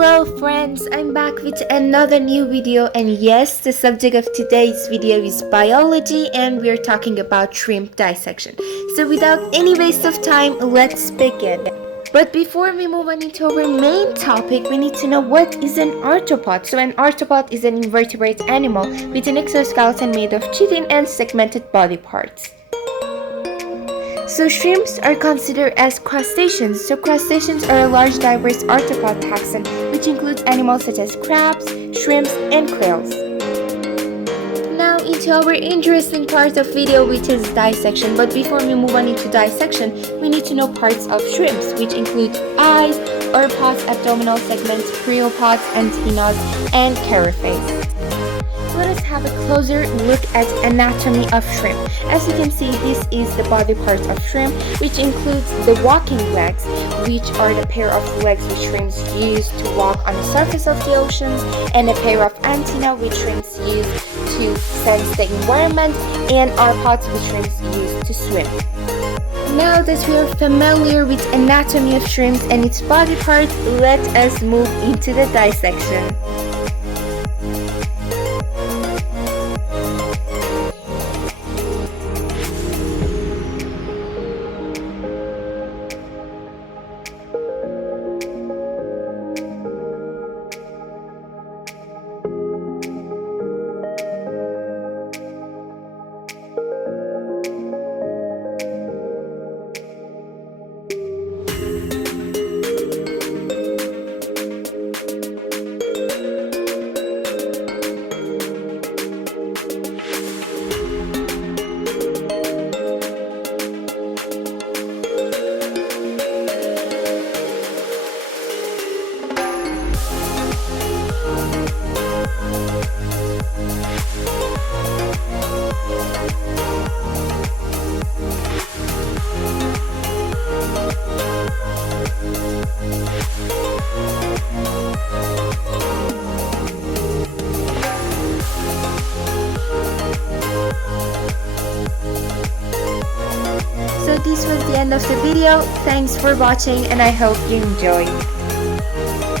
Hello friends, I'm back with another new video, and yes, the subject of today's video is biology and we're talking about shrimp dissection. So without any waste of time, let's begin. But before we move on into our main topic, we need to know what is an arthropod. So an arthropod is an invertebrate animal with an exoskeleton made of chitin and segmented body parts. So shrimps are considered as crustaceans. So crustaceans are a large diverse arthropod taxon which includes animals such as crabs, shrimps, and quails. Now into our interesting part of video, which is dissection. But before we move on into dissection, we need to know parts of shrimps, which include eyes, orophods, abdominal segments, criopods, antennas, and carapace. Let us have a closer look at anatomy of shrimp. As you can see, this is the body parts of shrimp, which includes the walking legs, which are the pair of legs which shrimps use to walk on the surface of the oceans, and a pair of antennae which shrimps use to sense the environment, and arthropods which shrimps use to swim. Now that we are familiar with anatomy of shrimp and its body parts, let us move into the dissection. So this was the end of the video. Thanks for watching and I hope you enjoyed.